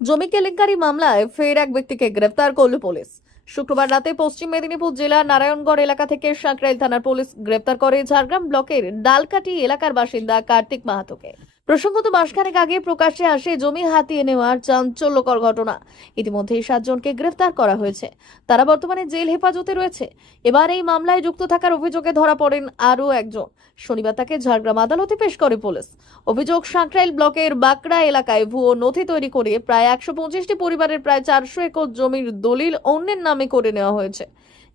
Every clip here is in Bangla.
জমি কেলেঙ্কারি মামলায় ফের এক ব্যক্তিকে গ্রেফতার করল পুলিশ। শুক্রবার রাতে পশ্চিম মেদিনীপুর জেলার নারায়ণগড় এলাকা থেকে সাঁকরাইল থানার পুলিশ গ্রেফতার করে ঝাড়গ্রাম ব্লকের ডালকাটি এলাকার বাসিন্দা কার্তিক মাহাতোকে। প্রসঙ্গত মাসখানেক আগে প্রকাশ্যে আসে জমি হাতিয়ে নেওয়ার চাঞ্চল্যকর ঘটনা। ইতিমধ্যেই সাতজনকে গ্রেফতার করা হয়েছে। তারা বর্তমানে জেল হেফাজতে রয়েছে। এবার এই মামলায় যুক্ত থাকার অভিযোগে ধরা পড়েন আরও একজন। শনিবার তাকে ঝাড়গ্রাম আদালতে পেশ করে পুলিশ। অভিযোগ, সাঁকরাইল ব্লকের বাঁকড়া এলাকায় ভুয়ো নথি তৈরি করে প্রায় একশো পঁচিশটি পরিবারের প্রায় চারশো একর জমির দলিল অন্যের নামে করে নেওয়া হয়েছে।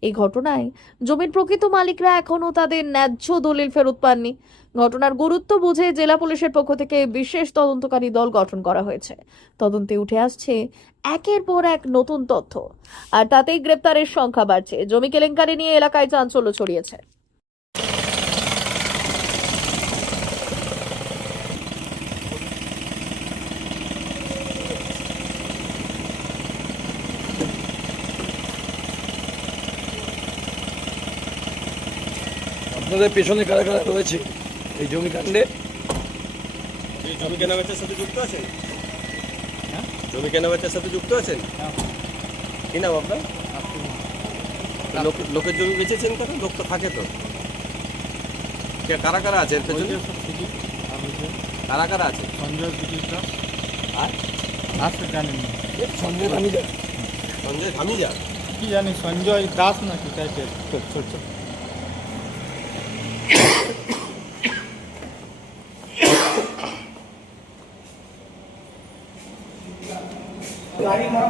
এই ঘটনায় জমির প্রকৃত মালিকরা এখনও তাদের ন্যায্য দলিল ফেরত পাননি। ঘটনার গুরুত্ব বুঝে জেলা পুলিশের পক্ষ থেকে বিশেষ তদন্তকারী দল গঠন করা হয়েছে। তদন্তে উঠে আসছে একের পর এক নতুন তথ্য। আর তাতেই গ্রেপ্তারের সংখ্যা বাড়ছে। জমি কেলেঙ্কারি নিয়ে এলাকায় চাঞ্চল্য ছড়িয়েছে। আপনাদের পেছনে কারা কারা রয়েছে? এই জমি কাণ্ডে? এই জমি কেনাবেচার সাথে যুক্ত আছেন? জমি কেনাবেচার সাথে যুক্ত আছেন? কি নাম আপনার? লোক- লোকের জমি বেচেছেন কেন? লোক তো থাকে তো। কে কারা কারা আছে এর পেছনে কারা কারা আছে সঞ্জয় পিটিশা আর? আছে জানেন না। সঞ্জয় আমি সঞ্জয় ধামিজা কি জানি সঞ্জয় দাস নাকি টাইপের ছোট ছোট।